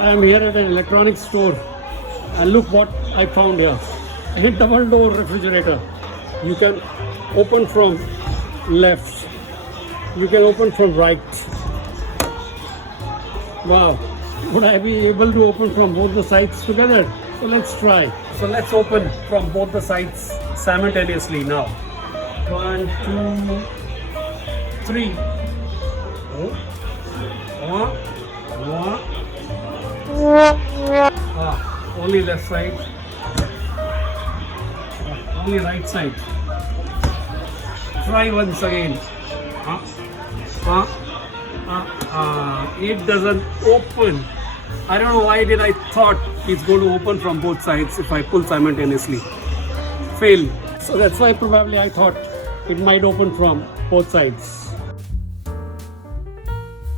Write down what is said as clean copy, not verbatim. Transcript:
I am here at an electronics store and look what I found here. A double door refrigerator. You can open from left. You can open from right. Wow. Would I be able to open from both the sides together? So let's try. So let's open from both the sides simultaneously now. 1, 2, 3. Only left side. Only right side. Try once again. It doesn't open. I don't know why did I thought it's going to open from both sides if I pull simultaneously. Fail. So that's why probably I thought it might open from both sides.